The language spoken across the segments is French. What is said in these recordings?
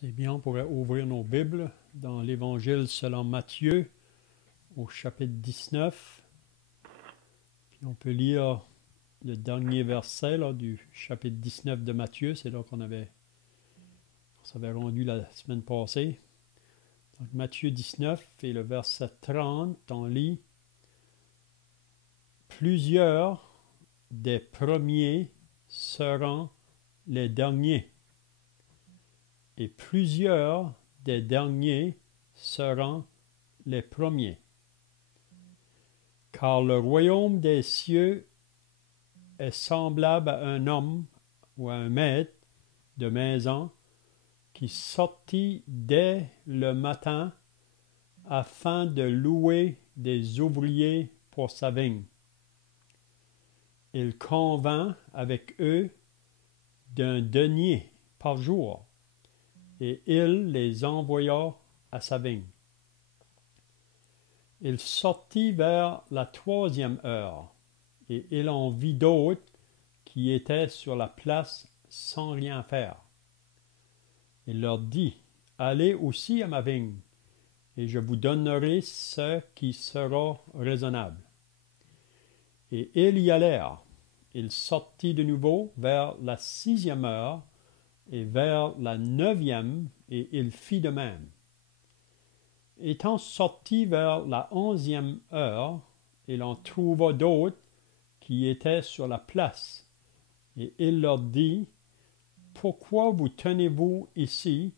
C'est bien, on pourrait ouvrir nos Bibles dans l'Évangile selon Matthieu, au chapitre 19. Puis on peut lire le dernier verset là, du chapitre 19 de Matthieu. C'est là on s'avait rendu la semaine passée. Donc Matthieu 19 et le verset 30, on lit « Plusieurs des premiers seront les derniers. Et plusieurs des derniers seront les premiers. Car le royaume des cieux est semblable à un homme ou à un maître de maison qui sortit dès le matin afin de louer des ouvriers pour sa vigne. Il convint avec eux d'un denier par jour, et il les envoya à sa vigne. Il sortit vers la 3e heure, et il en vit d'autres qui étaient sur la place sans rien faire. Il leur dit, « Allez aussi à ma vigne, et je vous donnerai ce qui sera raisonnable. » Et ils y allèrent. Il sortit de nouveau vers la 6e heure, et vers la 9e, et il fit de même. Étant sorti vers la 11e heure, il en trouva d'autres qui étaient sur la place, et il leur dit, « Pourquoi vous tenez-vous ici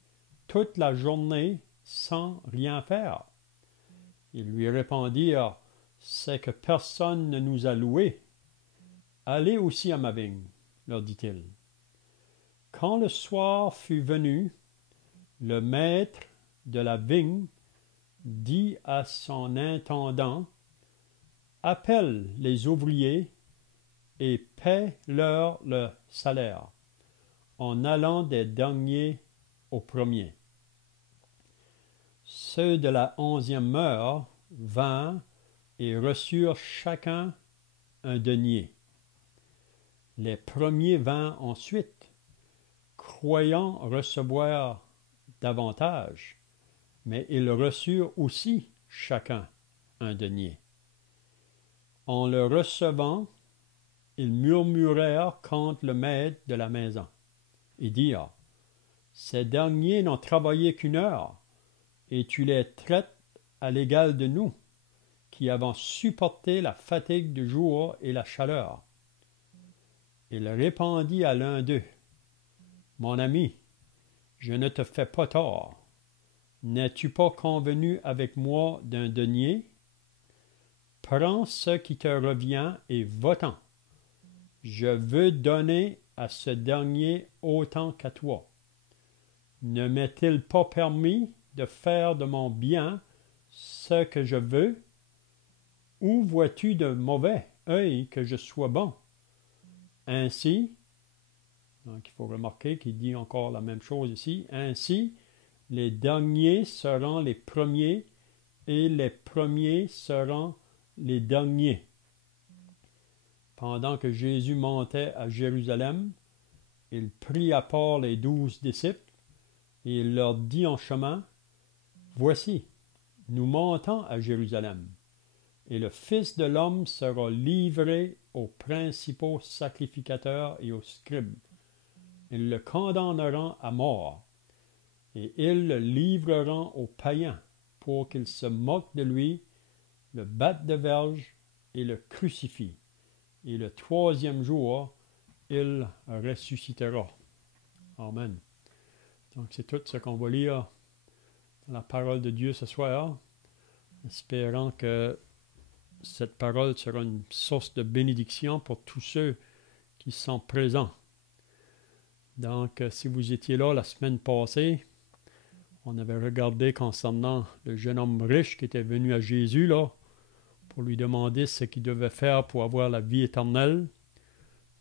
toute la journée sans rien faire? » Ils lui répondirent, « C'est que personne ne nous a loués. »« Allez aussi à ma vigne, leur dit-il. » Quand le soir fut venu, le maître de la vigne dit à son intendant, « Appelle les ouvriers et paie-leur le salaire, en allant des derniers aux premiers. » Ceux de la 11e heure vinrent et reçurent chacun un denier. Les premiers vinrent ensuite, croyant recevoir davantage, mais ils reçurent aussi chacun un denier. En le recevant, ils murmurèrent contre le maître de la maison et dirent, « Ces derniers n'ont travaillé qu'une heure, et tu les traites à l'égal de nous, qui avons supporté la fatigue du jour et la chaleur. » Il répondit à l'un d'eux, « Mon ami, je ne te fais pas tort. N'es-tu pas convenu avec moi d'un denier? Prends ce qui te revient et va-t'en. Je veux donner à ce dernier autant qu'à toi. Ne m'est-il pas permis de faire de mon bien ce que je veux? Ou vois-tu de mauvais œil que je sois bon? Ainsi, donc il faut remarquer qu'il dit encore la même chose ici, ainsi, les derniers seront les premiers et les premiers seront les derniers. Pendant que Jésus montait à Jérusalem, il prit à part les 12 disciples et il leur dit en chemin, « Voici, nous montons à Jérusalem, et le Fils de l'homme sera livré aux principaux sacrificateurs et aux scribes. Ils le condamneront à mort, et ils le livreront aux païens pour qu'ils se moquent de lui, le battent de verge et le crucifient. Et le 3e jour, il ressuscitera. » Amen. Donc c'est tout ce qu'on va lire dans la parole de Dieu ce soir, espérant que cette parole sera une source de bénédiction pour tous ceux qui sont présents. Donc, si vous étiez là la semaine passée, on avait regardé concernant le jeune homme riche qui était venu à Jésus là, pour lui demander ce qu'il devait faire pour avoir la vie éternelle.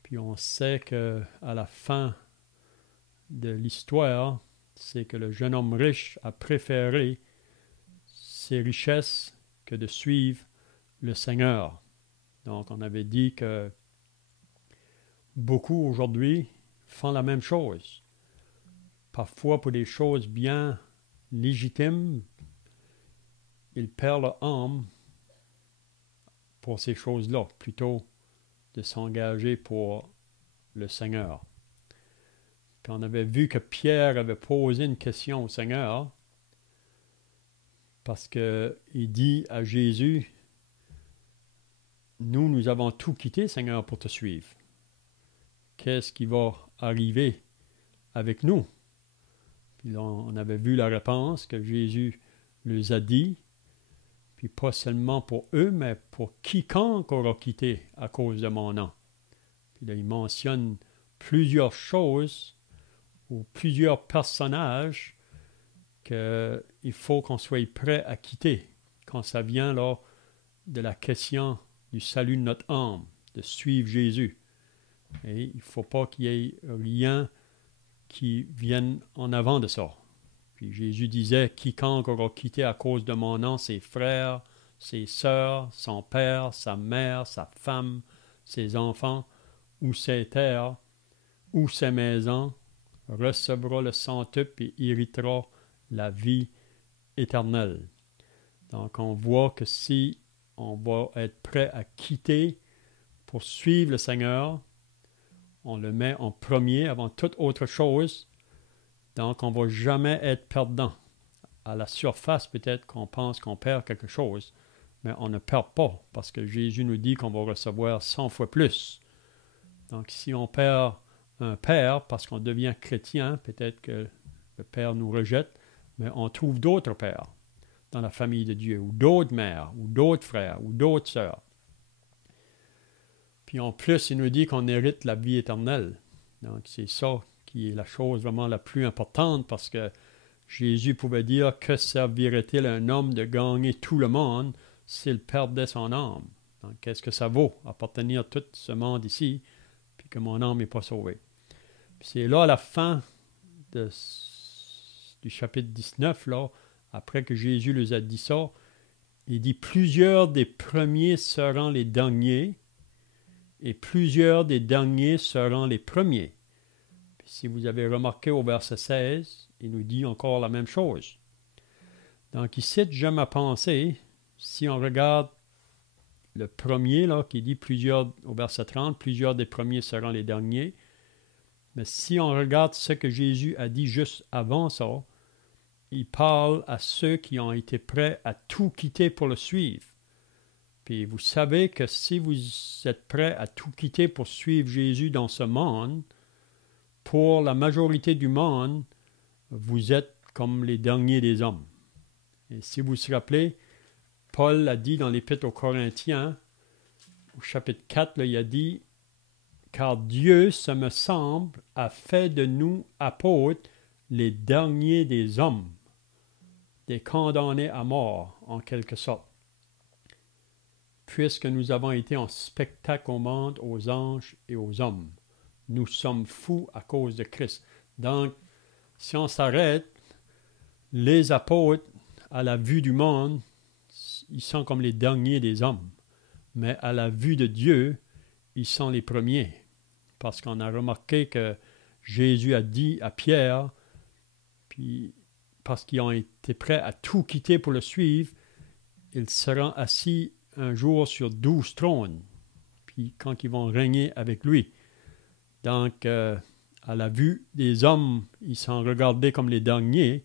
Puis on sait qu'à la fin de l'histoire, c'est que le jeune homme riche a préféré ses richesses que de suivre le Seigneur. Donc on avait dit que beaucoup aujourd'hui font la même chose. parfois pour des choses bien légitimes, ils perdent leur âme pour ces choses-là, plutôt de s'engager pour le Seigneur. Puis on avait vu que Pierre avait posé une question au Seigneur parce qu'il dit à Jésus, nous avons tout quitté, Seigneur, pour te suivre. Qu'est-ce qui va arriver avec nous? Puis là, on avait vu la réponse que Jésus leur a dit, puis pas seulement pour eux, mais pour quiconque aura quitté à cause de mon nom. Puis là, il mentionne plusieurs choses ou plusieurs personnages qu'il faut qu'on soit prêt à quitter quand ça vient là de la question du salut de notre âme, de suivre Jésus. Et il ne faut pas qu'il y ait rien qui vienne en avant de ça. Puis Jésus disait, quiconque aura quitté à cause de mon nom ses frères, ses sœurs, son père, sa mère, sa femme, ses enfants, ou ses terres, ou ses maisons, recevra le centuple et héritera la vie éternelle. Donc on voit que si on va être prêt à quitter pour suivre le Seigneur, on le met en premier avant toute autre chose. Donc on ne va jamais être perdant. À la surface, peut-être qu'on pense qu'on perd quelque chose, mais on ne perd pas parce que Jésus nous dit qu'on va recevoir 100 fois plus. Donc si on perd un père parce qu'on devient chrétien, peut-être que le père nous rejette, mais on trouve d'autres pères dans la famille de Dieu, ou d'autres mères, ou d'autres frères, ou d'autres sœurs. Puis en plus, il nous dit qu'on hérite la vie éternelle. Donc c'est ça qui est la chose vraiment la plus importante parce que Jésus pouvait dire, que servirait-il à un homme de gagner tout le monde s'il perdait son âme? Donc qu'est-ce que ça vaut, appartenir à tout ce monde ici, puis que mon âme n'est pas sauvée? Puis c'est là à la fin du chapitre 19, là, après que Jésus leur a dit ça, il dit, plusieurs des premiers seront les derniers, et plusieurs des derniers seront les premiers. Puis si vous avez remarqué au verset 16, il nous dit encore la même chose. Donc ici, j'aime à penser, si on regarde le premier, là, qui dit plusieurs, au verset 30, plusieurs des premiers seront les derniers, mais si on regarde ce que Jésus a dit juste avant ça, il parle à ceux qui ont été prêts à tout quitter pour le suivre. Puis vous savez que si vous êtes prêts à tout quitter pour suivre Jésus dans ce monde, pour la majorité du monde, vous êtes comme les derniers des hommes. Et si vous vous rappelez, Paul a dit dans l'Épître aux Corinthiens, au chapitre 4, là, il a dit « Car Dieu, ce me semble, a fait de nous apôtres les derniers des hommes, des condamnés à mort, en quelque sorte. Puisque nous avons été en spectacle au monde, aux anges et aux hommes. Nous sommes fous à cause de Christ. » Donc, si on s'arrête, les apôtres, à la vue du monde, ils sont comme les derniers des hommes. Mais à la vue de Dieu, ils sont les premiers. Parce qu'on a remarqué que Jésus a dit à Pierre, puis parce qu'ils ont été prêts à tout quitter pour le suivre, ils seront assis un jour sur 12 trônes, puis quand ils vont régner avec lui. Donc, à la vue des hommes, ils sont regardés comme les derniers,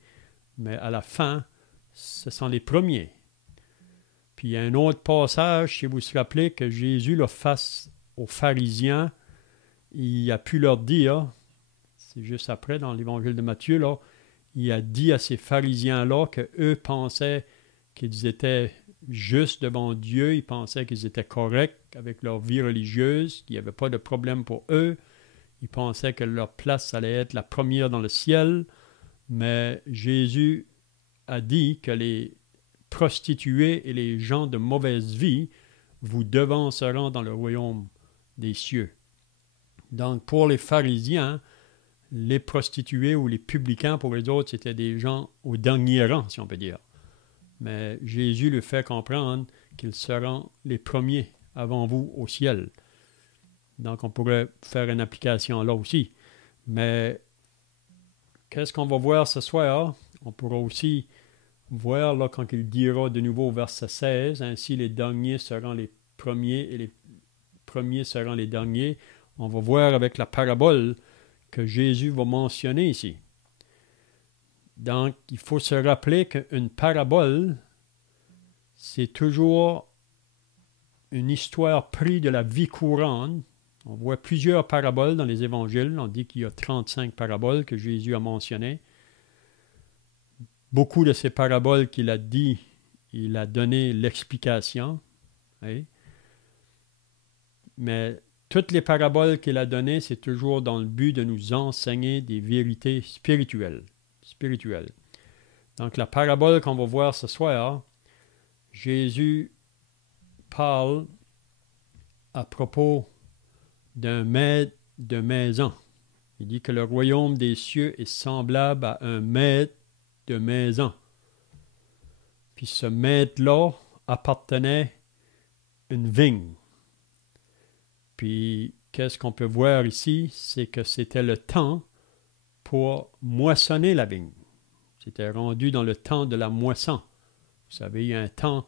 mais à la fin, ce sont les premiers. Puis il y a un autre passage, si vous vous rappelez, que Jésus, là, face aux pharisiens, il a pu leur dire, c'est juste après dans l'évangile de Matthieu, là, il a dit à ces pharisiens-là qu'eux pensaient qu'ils étaient justes devant Dieu, ils pensaient qu'ils étaient corrects avec leur vie religieuse, qu'il n'y avait pas de problème pour eux, ils pensaient que leur place allait être la première dans le ciel, mais Jésus a dit que les prostituées et les gens de mauvaise vie vous devanceront dans le royaume des cieux. Donc, pour les pharisiens, les prostituées ou les publicains, pour les autres, c'était des gens au dernier rang, si on peut dire. Mais Jésus leur fait comprendre qu'ils seront les premiers avant vous au ciel. Donc, on pourrait faire une application là aussi. Mais qu'est-ce qu'on va voir ce soir? On pourra aussi voir là, quand il dira de nouveau au verset 16, ainsi les derniers seront les premiers et les premiers seront les derniers. On va voir avec la parabole que Jésus va mentionner ici. Donc, il faut se rappeler qu'une parabole, c'est toujours une histoire prise de la vie courante. On voit plusieurs paraboles dans les évangiles. On dit qu'il y a 35 paraboles que Jésus a mentionnées. Beaucoup de ces paraboles qu'il a dit, il a donné l'explication. Hein? Mais toutes les paraboles qu'il a données, c'est toujours dans le but de nous enseigner des vérités spirituelles. Donc la parabole qu'on va voir ce soir, Jésus parle à propos d'un maître de maison. Il dit que le royaume des cieux est semblable à un maître de maison. Puis ce maître-là appartenait à une vigne. Puis qu'est-ce qu'on peut voir ici? C'est que c'était le temps pour moissonner la vigne. C'était rendu dans le temps de la moisson. Vous savez, il y a un temps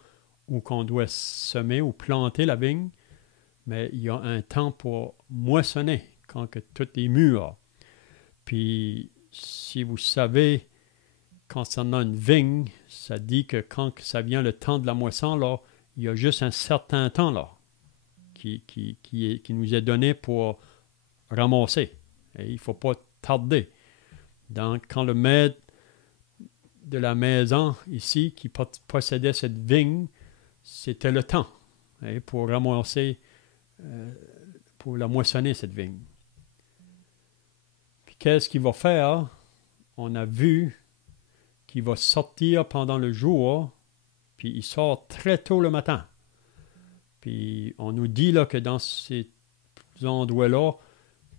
où on doit semer ou planter la vigne, mais il y a un temps pour moissonner quand que tout est mûr. Puis, si vous savez, concernant une vigne, ça dit que quand ça vient le temps de la moisson, là, il y a juste un certain temps là, qui nous est donné pour ramasser. Et il ne faut pas tarder. Donc, quand le maître de la maison ici, qui possédait cette vigne, c'était le temps pour ramasser, pour la moissonner, cette vigne. Puis qu'est-ce qu'il va faire? On a vu qu'il va sortir pendant le jour, puis il sort très tôt le matin. Puis on nous dit là que dans ces endroits-là,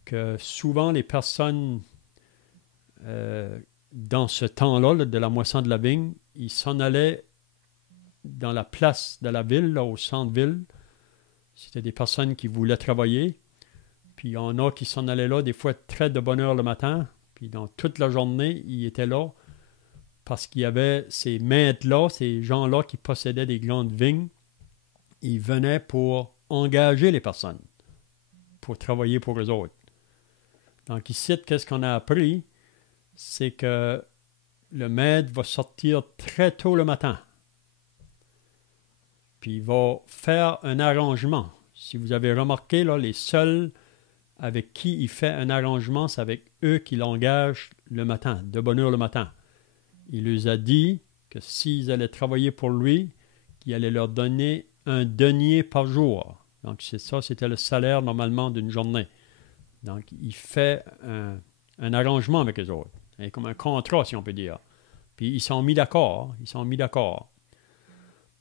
que souvent les personnes dans ce temps-là, là, de la moisson de la vigne, ils s'en allaient dans la place de la ville, là, au centre-ville. C'était des personnes qui voulaient travailler. Puis il y en a qui s'en allaient là, des fois très de bonne heure le matin. Puis dans toute la journée, ils étaient là parce qu'il y avait ces maîtres-là, ces gens-là qui possédaient des grandes vignes. Ils venaient pour engager les personnes, pour travailler pour eux autres. Donc ici, qu'est-ce qu'on a appris? C'est que le maître va sortir très tôt le matin. Puis il va faire un arrangement. Si vous avez remarqué, là, les seuls avec qui il fait un arrangement, c'est avec eux qu'il engage le matin, de bonne heure le matin. Il leur a dit que s'ils allaient travailler pour lui, qu'il allait leur donner un denier par jour. Donc c'est ça, c'était le salaire normalement d'une journée. Donc il fait un arrangement avec eux autres. C'est comme un contrat, si on peut dire. Puis ils sont mis d'accord.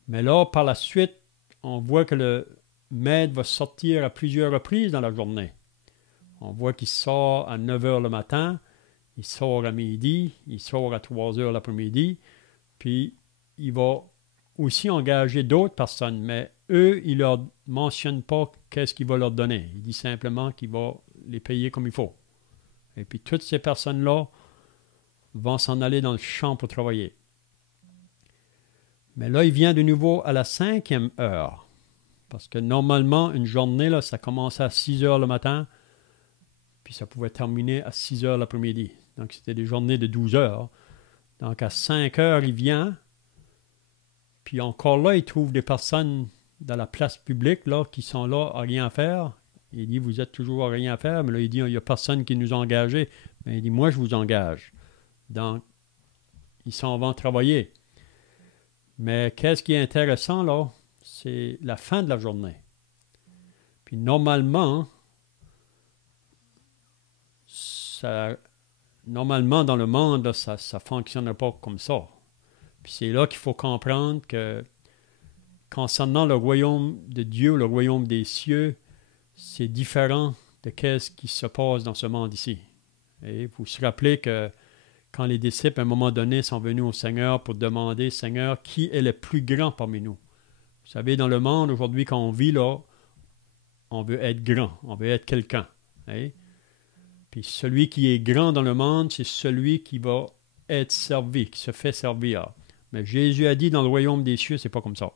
Mais là, par la suite, on voit que le maître va sortir à plusieurs reprises dans la journée. On voit qu'il sort à 9 heures le matin, il sort à midi, il sort à 3 heures l'après-midi, puis il va aussi engager d'autres personnes, mais eux, il ne leur mentionne pas qu'est-ce qu'il va leur donner. Il dit simplement qu'il va les payer comme il faut. Et puis toutes ces personnes-là vont s'en aller dans le champ pour travailler. Mais là, il vient de nouveau à la 5e heure. Parce que normalement, une journée, là, ça commençait à 6 heures le matin, puis ça pouvait terminer à 6 heures l'après-midi. Donc, c'était des journées de 12 heures. Donc, à 5 heures, il vient, puis encore là, il trouve des personnes dans la place publique là, qui sont là à rien faire. Il dit, vous êtes toujours à rien faire, mais là, il dit, il n'y a personne qui nous a engagés. Mais il dit, moi, je vous engage. Donc, ils s'en vont travailler. Mais qu'est-ce qui est intéressant, là, c'est la fin de la journée. Puis normalement, dans le monde, là, ça ne fonctionne pas comme ça. Puis c'est là qu'il faut comprendre que concernant le royaume de Dieu, le royaume des cieux, c'est différent de ce qui se passe dans ce monde ici. Et vous vous rappelez que quand les disciples, à un moment donné, sont venus au Seigneur pour demander, Seigneur, qui est le plus grand parmi nous? Vous savez, dans le monde, aujourd'hui, quand on vit là, on veut être grand, on veut être quelqu'un. Hein? Puis celui qui est grand dans le monde, c'est celui qui va être servi, qui se fait servir. Mais Jésus a dit dans le royaume des cieux, c'est pas comme ça.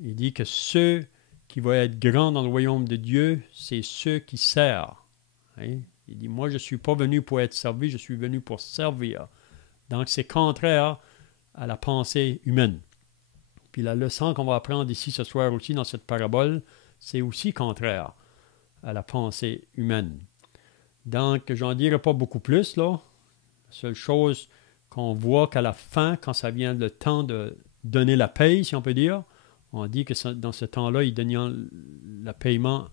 Il dit que ceux qui vont être grands dans le royaume de Dieu, c'est ceux qui servent. Hein? Il dit, moi je ne suis pas venu pour être servi, je suis venu pour servir. Donc c'est contraire à la pensée humaine. Puis la leçon qu'on va apprendre ici ce soir aussi dans cette parabole, c'est aussi contraire à la pensée humaine. Donc, j'en dirai pas beaucoup plus, là. La seule chose qu'on voit qu'à la fin, quand ça vient le temps de donner la paye, si on peut dire, on dit que dans ce temps-là, ils donnaient le paiement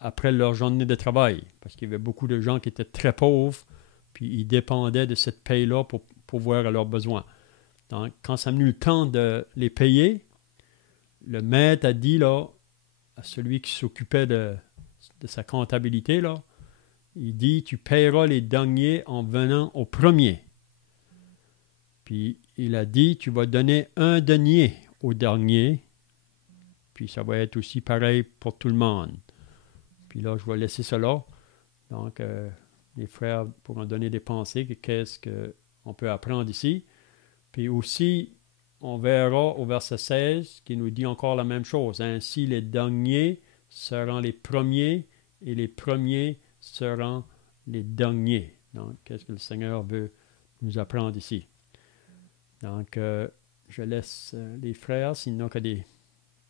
après leur journée de travail, parce qu'il y avait beaucoup de gens qui étaient très pauvres, puis ils dépendaient de cette paye-là pour pourvoir à leurs besoins. Donc, quand ça a venu le temps de les payer, le maître a dit là, à celui qui s'occupait de sa comptabilité, là, il dit, tu paieras les deniers en venant au premier. Puis il a dit, tu vas donner un denier au dernier, puis ça va être aussi pareil pour tout le monde. Puis là, je vais laisser cela. Donc, les frères pourront donner des pensées, qu'est-ce qu'on peut apprendre ici. Puis aussi, on verra au verset 16 qui nous dit encore la même chose. Ainsi, les derniers seront les premiers et les premiers seront les derniers. Donc, qu'est-ce que le Seigneur veut nous apprendre ici? Donc, je laisse les frères, s'il n'y a que des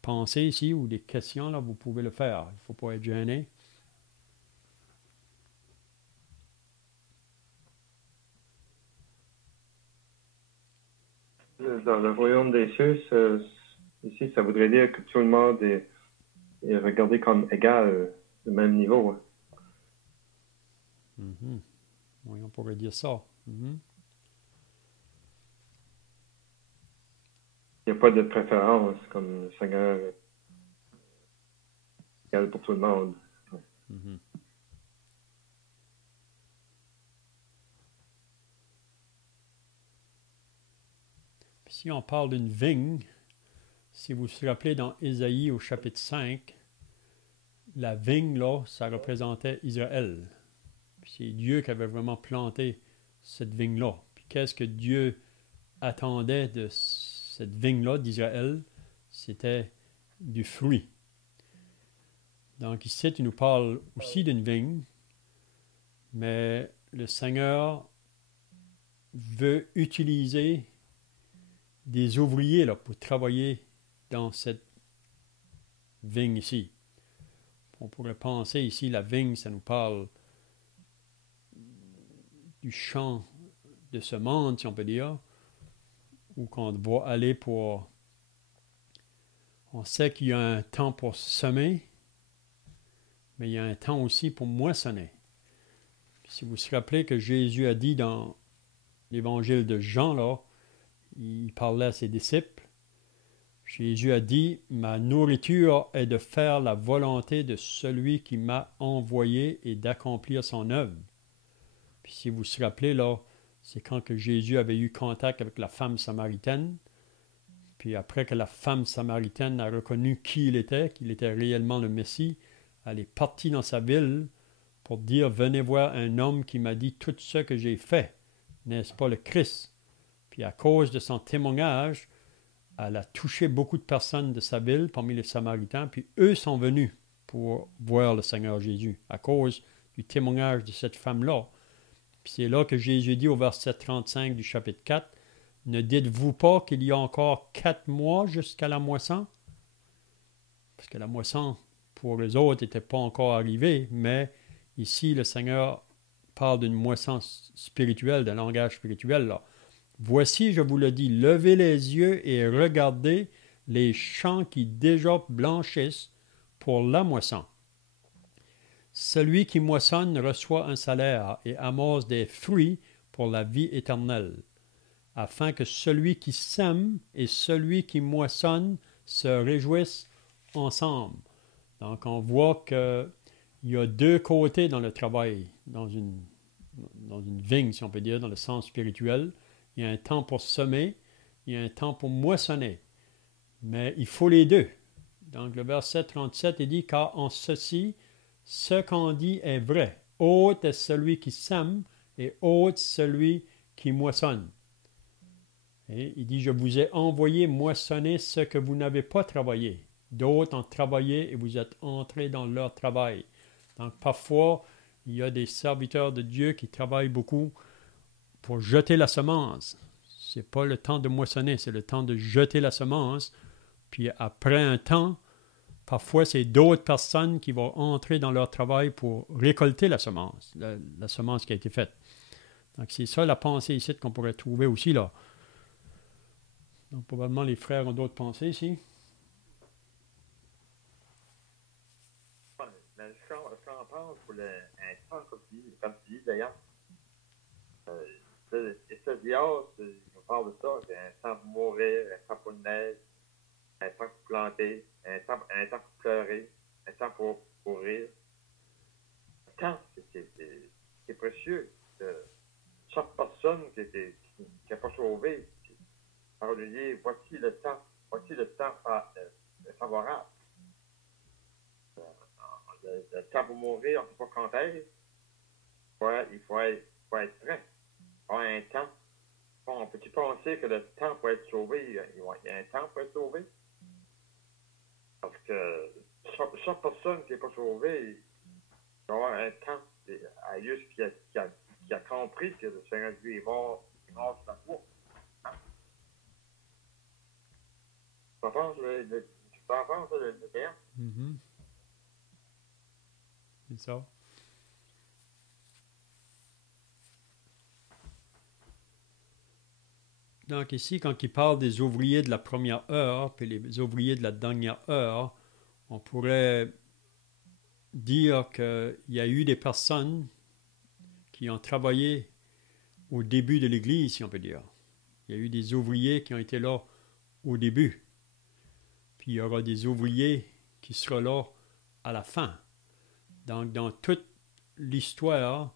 pensées ici ou des questions, là, vous pouvez le faire. Il ne faut pas être gêné. Dans le royaume des cieux, ici, ça voudrait dire que tout le monde est regardé comme égal, le même niveau. Hein. Mm-hmm. Oui, on pourrait dire ça. Mm-hmm. Il n'y a pas de préférence, comme le Seigneur est égal pour tout le monde. Mm-hmm. Si on parle d'une vigne, si vous vous rappelez dans Ésaïe au chapitre 5, la vigne, là, ça représentait Israël. C'est Dieu qui avait vraiment planté cette vigne-là. Puis qu'est-ce que Dieu attendait de cette vigne-là d'Israël? C'était du fruit. Donc ici, il nous parle aussi d'une vigne, mais le Seigneur veut utiliser des ouvriers là, pour travailler dans cette vigne ici. On pourrait penser ici, la vigne, ça nous parle du champ de ce monde, si on peut dire, où qu'on doit aller pour... On sait qu'il y a un temps pour semer, mais il y a un temps aussi pour moissonner. Si vous vous rappelez que Jésus a dit dans l'évangile de Jean, là, il parlait à ses disciples, Jésus a dit, « Ma nourriture est de faire la volonté de celui qui m'a envoyé et d'accomplir son œuvre. » Puis si vous vous rappelez, là, c'est quand que Jésus avait eu contact avec la femme samaritaine. Puis après que la femme samaritaine a reconnu qui il était, qu'il était réellement le Messie, elle est partie dans sa ville pour dire, « Venez voir un homme qui m'a dit tout ce que j'ai fait. N'est-ce pas le Christ? » Puis à cause de son témoignage, elle a touché beaucoup de personnes de sa ville parmi les Samaritains, puis eux sont venus pour voir le Seigneur Jésus à cause du témoignage de cette femme-là. Puis c'est là que Jésus dit au verset 35 du chapitre 4, « Ne dites-vous pas qu'il y a encore 4 mois jusqu'à la moisson? » Parce que la moisson, pour les autres, n'était pas encore arrivée, mais ici, le Seigneur parle d'une moisson spirituelle, d'un langage spirituel, là. Voici, je vous le dis, levez les yeux et regardez les champs qui déjà blanchissent pour la moisson. Celui qui moissonne reçoit un salaire et amasse des fruits pour la vie éternelle, afin que celui qui sème et celui qui moissonne se réjouissent ensemble. Donc, on voit qu'il y a deux côtés dans le travail, dans une vigne, si on peut dire, dans le sens spirituel. Il y a un temps pour semer, il y a un temps pour moissonner. Mais il faut les deux. Donc le verset 37, il dit « Car en ceci, ce qu'on dit est vrai. Hôte est celui qui sème et hôte celui qui moissonne. Et il dit, je vous ai envoyé moissonner ce que vous n'avez pas travaillé. D'autres ont travaillé et vous êtes entrés dans leur travail. Donc parfois, il y a des serviteurs de Dieu qui travaillent beaucoup pour jeter la semence. Ce n'est pas le temps de moissonner, c'est le temps de jeter la semence. Puis après un temps, parfois c'est d'autres personnes qui vont entrer dans leur travail pour récolter la semence, la semence qui a été faite. Donc c'est ça la pensée ici qu'on pourrait trouver aussi là. Donc probablement les frères ont d'autres pensées ici. Mais je comprends pour un temps, comme tu dis d'ailleurs. Ecclésias, on parle de ça, c'est un temps pour mourir, un temps pour naître, un temps pour planter, un temps pour pleurer, un temps pour rire. Le temps, c'est précieux. Chaque personne qui n'est pas sauvée, on lui dit, voici le temps favorable. Le temps pour mourir, on ne sait pas quand est. Il faut être prêt. Un temps. Bon, peux-tu penser que le temps pour être sauvé, il y a un temps pour être sauvé? Parce que chaque personne qui n'est pas sauvée, il va avoir un temps. À juste qui a compris que le Seigneur Dieu est mort sur la croix. Hein? Tu penses le terme? Mm-hmm. C'est ça. Donc ici, quand il parle des ouvriers de la première heure, puis les ouvriers de la dernière heure, on pourrait dire qu'il y a eu des personnes qui ont travaillé au début de l'Église, si on peut dire. Il y a eu des ouvriers qui ont été là au début. Puis il y aura des ouvriers qui seront là à la fin. Donc dans toute l'histoire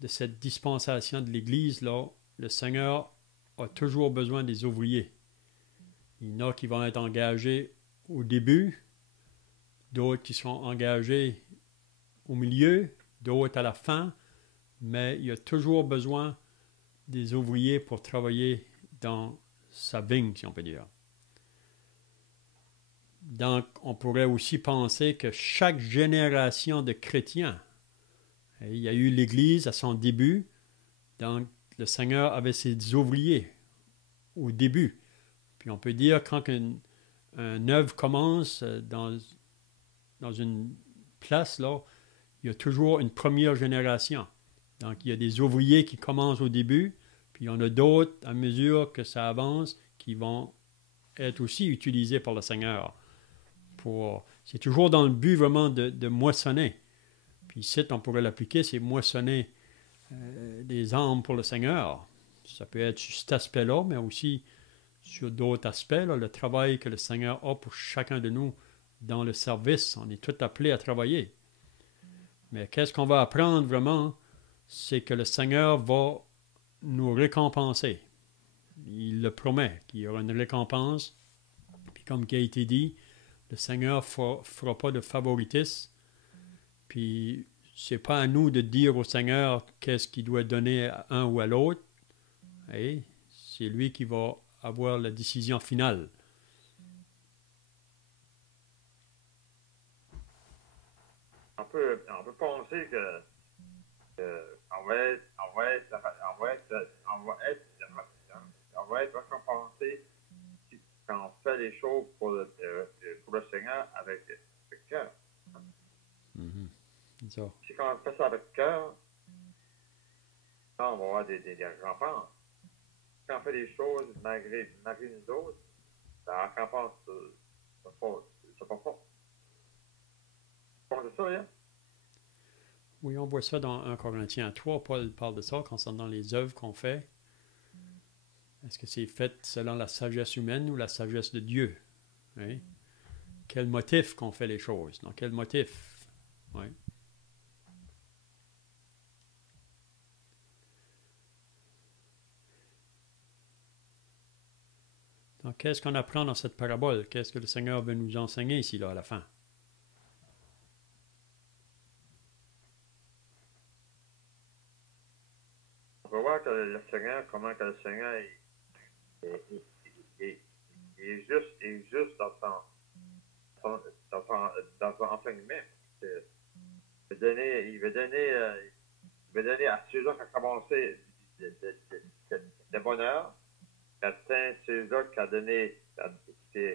de cette dispensation de l'Église, là, le Seigneur a toujours besoin des ouvriers. Il y en a qui vont être engagés au début, d'autres qui seront engagés au milieu, d'autres à la fin, mais il y a toujours besoin des ouvriers pour travailler dans sa vigne, si on peut dire. Donc, on pourrait aussi penser que chaque génération de chrétiens, il y a eu l'Église à son début, donc le Seigneur avait ses ouvriers au début. Puis on peut dire quand une œuvre commence dans une place, là, il y a toujours une première génération. Donc il y a des ouvriers qui commencent au début, puis il y en a d'autres, à mesure que ça avance, qui vont être aussi utilisés par le Seigneur. C'est toujours dans le but vraiment de moissonner. Puis ici, on pourrait l'appliquer, c'est moissonner des âmes pour le Seigneur. Ça peut être sur cet aspect-là, mais aussi sur d'autres aspects, là, le travail que le Seigneur a pour chacun de nous dans le service. On est tous appelés à travailler. Mais qu'est-ce qu'on va apprendre vraiment? C'est que le Seigneur va nous récompenser. Il le promet, qu'il y aura une récompense. Puis comme il a été dit, le Seigneur ne fera pas de favoritisme. Puis c'est pas à nous de dire au Seigneur qu'est-ce qu'il doit donner à un ou à l'autre. Et c'est lui qui va avoir la décision finale. On peut penser que on va être récompensé quand on fait les choses pour le Seigneur avec cœur. Mm-hmm. So. Si quand on fait ça avec cœur, on va avoir des récompenses. Quand on fait des choses malgré nous autres, la récompense, c'est pas fort. C'est ça, hein? Oui, on voit ça dans 1 Corinthiens 3. Paul parle de ça concernant les œuvres qu'on fait. Est-ce que c'est fait selon la sagesse humaine ou la sagesse de Dieu? Oui. Quel motif qu'on fait les choses? Dans quel motif? Oui. Donc, qu'est-ce qu'on apprend dans cette parabole? Qu'est-ce que le Seigneur veut nous enseigner ici, là, à la fin? le Seigneur, comment que le Seigneur il est juste dans son enseignement. Il veut donner à ceux-là qui ont commencé de bonheur, à ceux-là qui a donné, qui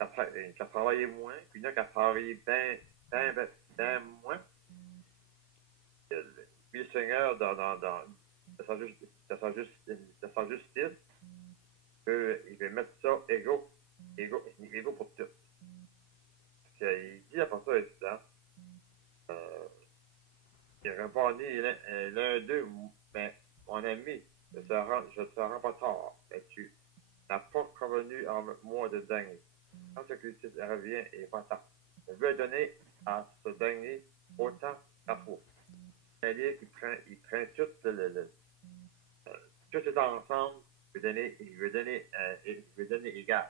a travaillé moins, puis il y en a qui a travaillé bien moins. Puis le Seigneur, de sa justice, il veut mettre ça égaux pour tous. Il dit après ça, il répondit l'un d'eux, mais mon ami, je ne te rends pas tort, mais tu n'as pas convenu avec moi de dernier. Quand ce Christ revient et pas tard, je veux donner à ce dernier autant qu'à toi. C'est-à-dire qu'il prend tout ça ensemble, il veut donner égal.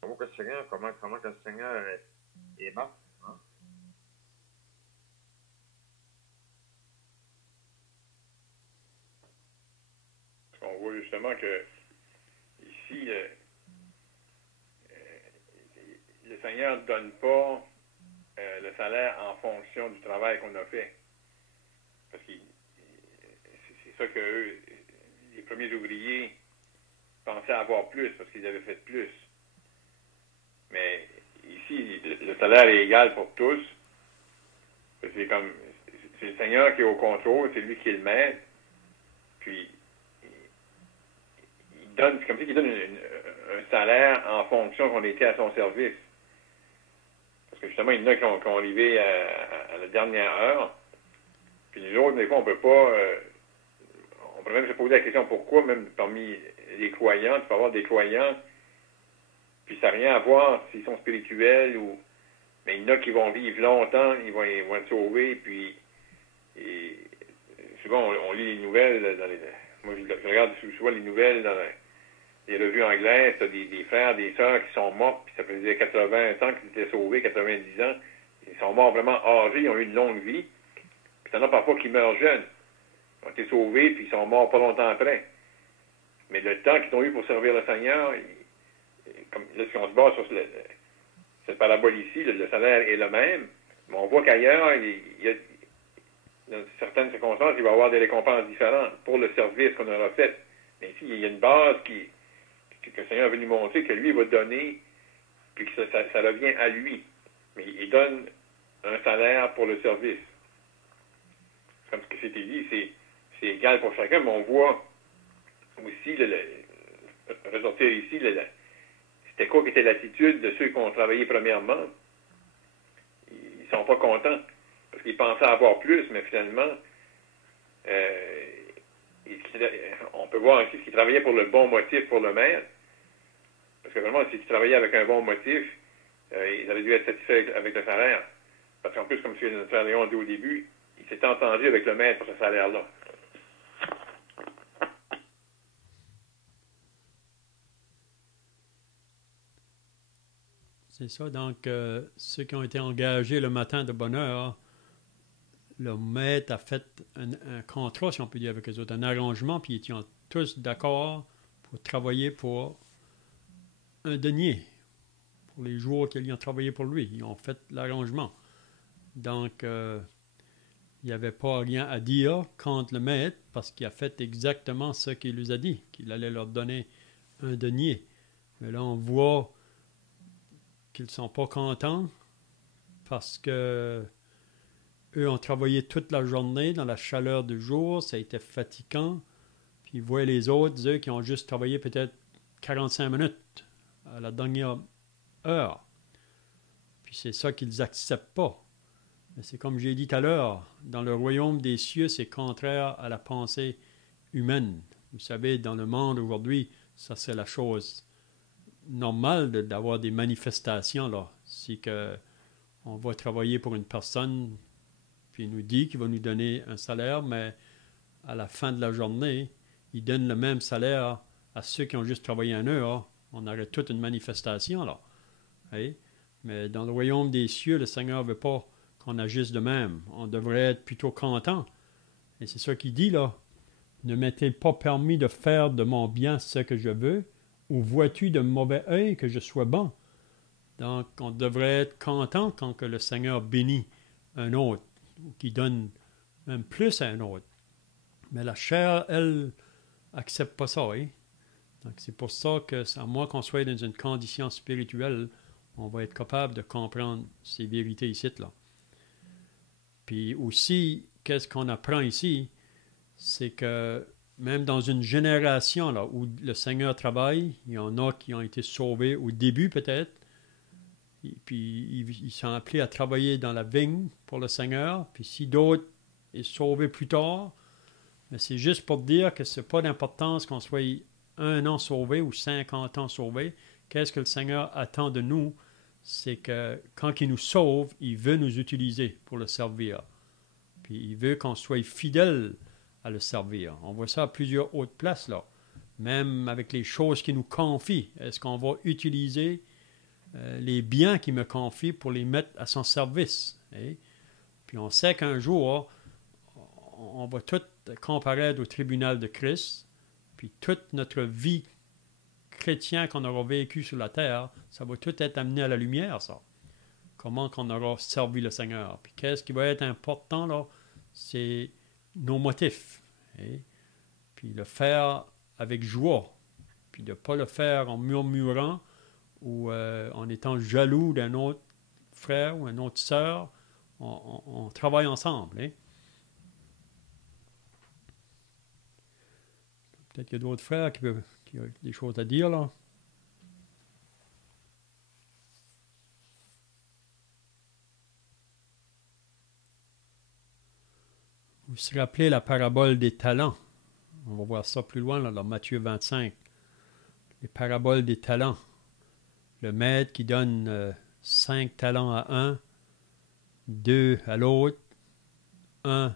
Comment que le Seigneur est mort, hein? On voit justement que ici, le Seigneur ne donne pas le salaire en fonction du travail qu'on a fait. Parce que c'est ça que eux, les premiers ouvriers pensaient avoir plus parce qu'ils avaient fait plus. Mais ici, le salaire est égal pour tous. C'est le Seigneur qui est au contrôle, c'est lui qui est le maître. Puis il donne, c'est comme s'il donne un salaire en fonction qu'on était à son service. Parce que justement, il y en a qui ont arrivé à la dernière heure. Puis nous autres, des fois, on peut pas. On peut même se poser la question pourquoi, même parmi les croyants, tu peux avoir des croyants, puis ça n'a rien à voir s'ils sont spirituels ou. Mais il y en a qui vont vivre longtemps, ils vont être sauvés, puis. Souvent, on lit les nouvelles moi, je regarde souvent les nouvelles dans les revues anglaises, tu as des frères, des sœurs qui sont morts, puis ça faisait 80 ans qu'ils étaient sauvés, 90 ans. Ils sont morts vraiment âgés, ils ont eu une longue vie. Puis t'en as parfois qui meurent jeunes. Ils ont été sauvés, puis ils sont morts pas longtemps après. Mais le temps qu'ils ont eu pour servir le Seigneur, comme là, si on se base sur cette parabole ici, le salaire est le même, mais on voit qu'ailleurs, dans certaines circonstances, il va y avoir des récompenses différentes pour le service qu'on aura fait. Mais ici, il y a une base que le Seigneur veut nous montrer, que lui va donner, puis que ça revient à lui. Mais il donne un salaire pour le service. Comme ce que c'était dit, c'est égal pour chacun, mais on voit aussi, ressortir ici, c'était quoi qui était l'attitude de ceux qui ont travaillé premièrement. Ils ne sont pas contents, parce qu'ils pensaient avoir plus, mais finalement, on peut voir aussi qu'ils travaillaient pour le bon motif pour le maître. Parce que vraiment, s'ils travaillaient avec un bon motif, ils auraient dû être satisfaits avec le salaire. Parce qu'en plus, comme notre frère Léon a dit au début, il s'est entendu avec le maître pour ce salaire-là. C'est ça. Donc, ceux qui ont été engagés le matin de bonne heure, le maître a fait un contrat, si on peut dire, avec eux autres, un arrangement, puis ils étaient tous d'accord pour travailler pour un denier, pour les jours qu'ils ont travaillé pour lui. Ils ont fait l'arrangement. Donc, il n'y avait pas rien à dire contre le maître parce qu'il a fait exactement ce qu'il lui a dit, qu'il allait leur donner un denier. Mais là, on voit qu'ils ne sont pas contents parce que eux ont travaillé toute la journée dans la chaleur du jour, ça a été fatigant. Puis ils voient les autres, eux, qui ont juste travaillé peut-être 45 minutes à la dernière heure. Puis c'est ça qu'ils n'acceptent pas. Mais c'est comme j'ai dit tout à l'heure, dans le royaume des cieux, c'est contraire à la pensée humaine. Vous savez, dans le monde aujourd'hui, ça c'est la chose normale d'avoir des manifestations, là. C'est qu'on va travailler pour une personne, puis il nous dit qu'il va nous donner un salaire, mais à la fin de la journée, il donne le même salaire à ceux qui ont juste travaillé une heure. On aurait toute une manifestation, là. Oui? Mais dans le royaume des cieux, le Seigneur ne veut pas qu'on agisse de même. On devrait être plutôt content. Et c'est ça qu'il dit là. Ne m'est-il pas permis de faire de mon bien ce que je veux, ou vois-tu de mauvais œil que je sois bon? Donc, on devrait être content quand que le Seigneur bénit un autre, ou qu'il donne même plus à un autre. Mais la chair, elle, accepte pas ça, hein? Donc, c'est pour ça que, à moins qu'on soit dans une condition spirituelle, on va être capable de comprendre ces vérités ici, là. Puis aussi, qu'est-ce qu'on apprend ici? C'est que même dans une génération là, où le Seigneur travaille, il y en a qui ont été sauvés au début peut-être, et puis ils sont appelés à travailler dans la vigne pour le Seigneur, puis si d'autres sont sauvés plus tard, mais c'est juste pour dire que ce n'est pas d'importance qu'on soit 1 an sauvé ou 50 ans sauvé. Qu'est-ce que le Seigneur attend de nous? C'est que quand il nous sauve, il veut nous utiliser pour le servir. Puis il veut qu'on soit fidèle à le servir. On voit ça à plusieurs autres places, là. Même avec les choses qu'il nous confie. Est-ce qu'on va utiliser les biens qu'il me confie pour les mettre à son service? Hein? Puis on sait qu'un jour, on va tout comparaître au tribunal de Christ. Puis toute notre vie chrétienne qu'on aura vécue sur la terre, ça va tout être amené à la lumière, ça. Comment qu'on aura servi le Seigneur. Puis qu'est-ce qui va être important, là? C'est nos motifs. Hein? Puis le faire avec joie. Puis de ne pas le faire en murmurant ou en étant jaloux d'un autre frère ou une autre sœur. On travaille ensemble. Hein? Peut-être qu'il y a d'autres frères qui ont des choses à dire, là. Vous vous rappelez la parabole des talents. On va voir ça plus loin, là, dans Matthieu 25. Les paraboles des talents. Le maître qui donne 5 talents à un, 2 à l'autre, 1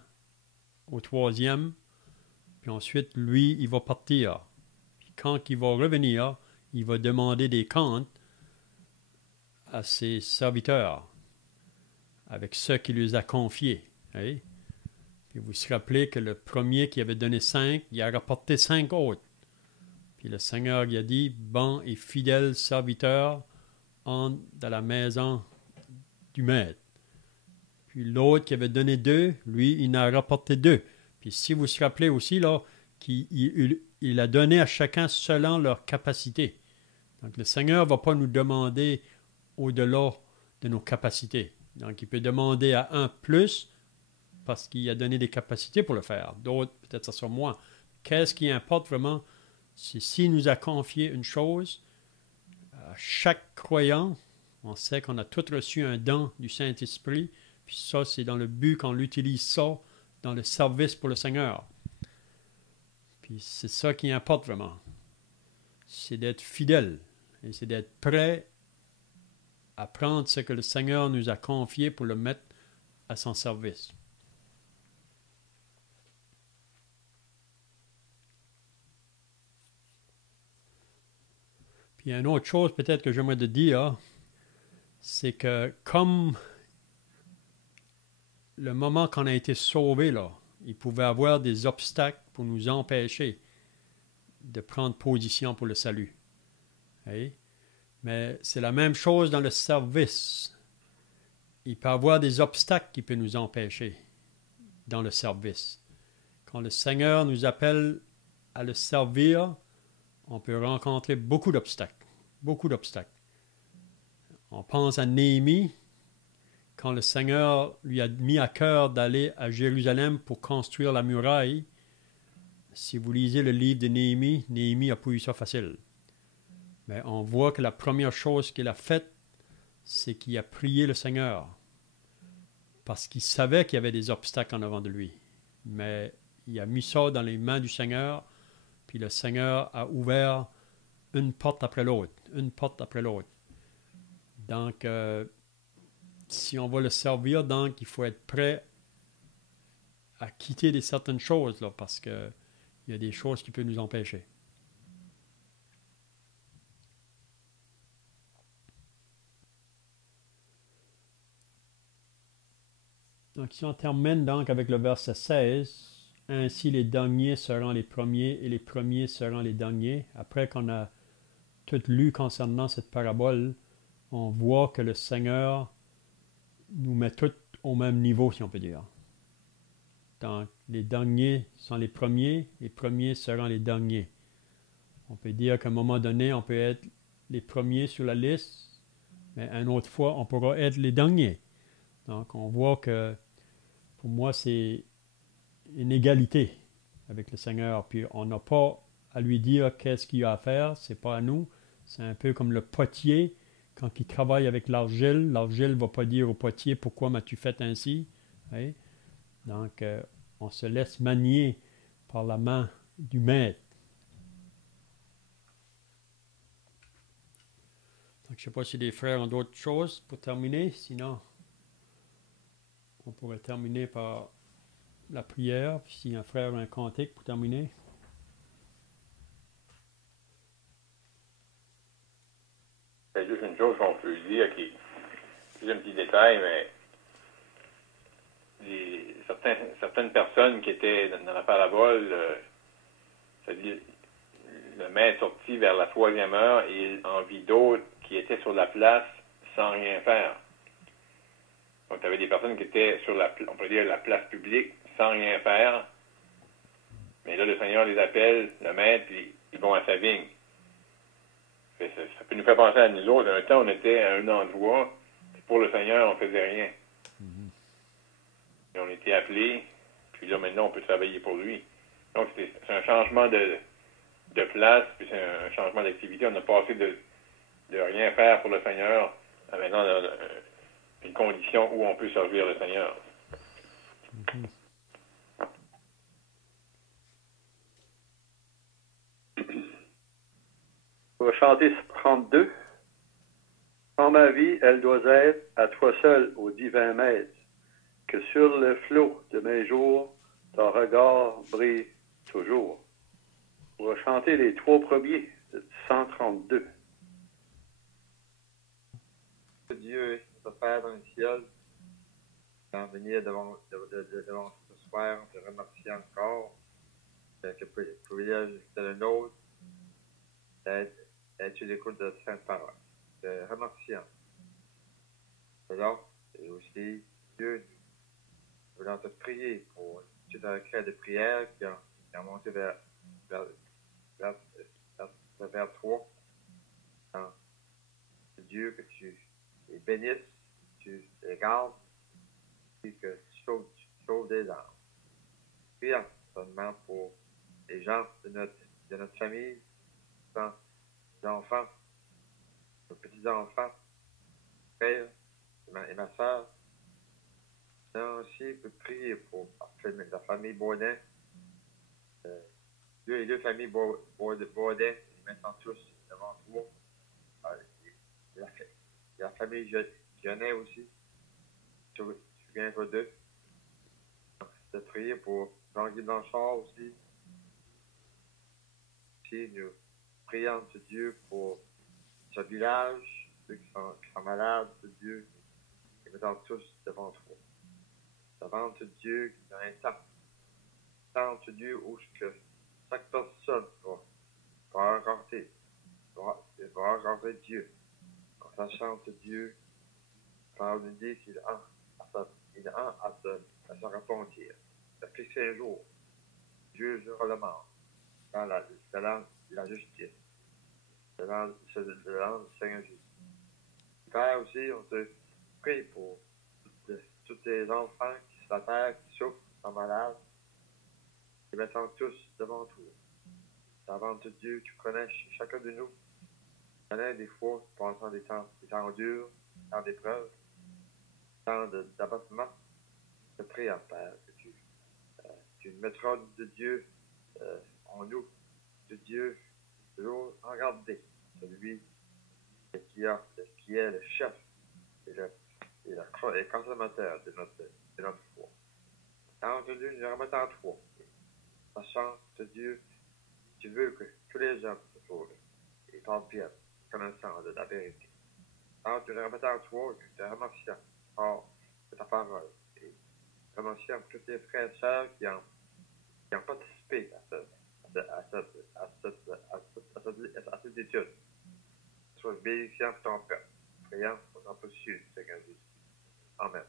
au troisième, puis ensuite, lui, il va partir. Puis quand il va revenir, il va demander des comptes à ses serviteurs, avec ceux qu'il lui a confiés. Hein? Puis vous vous rappelez que le premier qui avait donné 5, il a rapporté 5 autres. Puis le Seigneur lui a dit, bon et fidèle serviteur, entre dans la maison du maître. Puis l'autre qui avait donné 2, lui, il en a rapporté 2. Puis si vous vous rappelez aussi, là, qu'il a donné à chacun selon leur capacité. Donc le Seigneur ne va pas nous demander au-delà de nos capacités. Donc il peut demander à un plus, parce qu'il a donné des capacités pour le faire. D'autres, peut-être ça soit moins. Qu'est-ce qui importe vraiment? C'est s'il nous a confié une chose, à chaque croyant, on sait qu'on a tous reçu un don du Saint-Esprit, puis ça, c'est dans le but qu'on utilise ça dans le service pour le Seigneur. Puis c'est ça qui importe vraiment. C'est d'être fidèle, et c'est d'être prêt à prendre ce que le Seigneur nous a confié pour le mettre à son service. Puis il y a une autre chose peut-être que j'aimerais te dire, c'est que comme le moment qu'on a été sauvé, là, il pouvait y avoir des obstacles pour nous empêcher de prendre position pour le salut. Hey? Mais c'est la même chose dans le service. Il peut y avoir des obstacles qui peuvent nous empêcher dans le service. Quand le Seigneur nous appelle à le servir, on peut rencontrer beaucoup d'obstacles. Beaucoup d'obstacles. On pense à Néhémie, quand le Seigneur lui a mis à cœur d'aller à Jérusalem pour construire la muraille. Si vous lisez le livre de Néhémie, Néhémie n'a pas eu ça facile. Mais on voit que la première chose qu'il a faite, c'est qu'il a prié le Seigneur. Parce qu'il savait qu'il y avait des obstacles en avant de lui. Mais il a mis ça dans les mains du Seigneur. Puis le Seigneur a ouvert une porte après l'autre, une porte après l'autre. Donc, si on va le servir, donc il faut être prêt à quitter certaines choses, là, parce qu'il y a des choses qui peuvent nous empêcher. Donc, si on termine donc avec le verset 16, ainsi les derniers seront les premiers et les premiers seront les derniers. Après qu'on a tout lu concernant cette parabole, on voit que le Seigneur nous met tous au même niveau, si on peut dire. Donc, les derniers sont les premiers seront les derniers. On peut dire qu'à un moment donné, on peut être les premiers sur la liste, mais une autre fois, on pourra être les derniers. Donc, on voit que, pour moi, c'est une égalité avec le Seigneur. Puis, on n'a pas à lui dire qu'est-ce qu'il a à faire, c'est pas à nous. C'est un peu comme le potier, quand il travaille avec l'argile ne va pas dire au potier, pourquoi m'as-tu fait ainsi? Oui? Donc, on se laisse manier par la main du maître. Donc, je ne sais pas si les frères ont d'autres choses pour terminer. Sinon, on pourrait terminer par la prière. Puis, si un frère a un cantique pour terminer. C'est juste une chose qu'on peut dire qui est un petit détail, mais certaines personnes qui étaient dans la parabole, c'est-à-dire le maître sorti vers la 3e heure et en vit d'autres qui étaient sur la place sans rien faire. Donc, tu avais des personnes qui étaient sur on peut dire la place publique sans rien faire. Mais là, le Seigneur les appelle, le maître, puis ils vont à sa vigne. Ça peut nous faire penser à nous autres. Un temps, on était à un endroit, puis pour le Seigneur, on faisait rien. Et on était appelés, puis là, maintenant, on peut travailler pour lui. Donc, c'est un changement de place, puis c'est un changement d'activité. On a passé de rien faire pour le Seigneur à maintenant une condition où on peut servir le Seigneur. On va chanter 32. En ma vie, elle doit être à toi seul, au divin maître, que sur le flot de mes jours, ton regard brille toujours. On va chanter les 3 premiers de 132. Dieu, notre Père dans le ciel, d'en venir devant ce soir, on te remercie encore que le privilège de le nôtre d'être sur l'écoute de la Sainte Parole. Te remercions. Alors, et aussi, Dieu, nous voulons te prier pour tout un cri de prière qui a monté vers toi. Dieu, que tu les bénisses, tu les gardes, et que tu sauves des âmes. Prions seulement pour les gens de notre famille, les enfants, nos petits-enfants, frères et ma soeur. Nous aussi peut prier pour la famille Baudet, les deux familles Baudet, ils mettent tous devant toi. La famille Genet aussi, tu viens pour d'eux. De prier pour Jean-Guy Blanchard aussi. Si nous prions de Dieu pour ce village, ceux qui sont malades de Dieu, et mettons tous devant toi. Devant Dieu qui a un temps de Dieu où chaque personne va rencontrer Dieu. En sachant que Dieu, quand on nous dit qu'il a à se repentir, de fixer un jour, Dieu jure le mort, dans la justice, devant le Seigneur Jésus. Père aussi, on te prie pour tous les enfants qui sur la terre, qui souffrent, qui sont malades, et mettons tous devant toi. Devant Dieu, tu connais chacun de nous. Tu connais des fois, passant des temps durs, des temps d'épreuve, des temps d'abattement. Je te prie, en Père, que tu mettras de Dieu en nous, de Dieu, toujours en garder, celui qui est le chef et le consommateur de notre foi. Tant de Dieu, nous remettons en toi. Sachant que Dieu, tu veux que tous les hommes se sauvent et parviennent connaissant de la vérité. Alors, tu le remettons en toi et te remercions de ta parole. Et remercions tous tes frères et sœurs qui ont qui ont participé à cette étude. Sois vérifiant pour ton père, priant pour ton possible, Seigneur Jésus. Amen.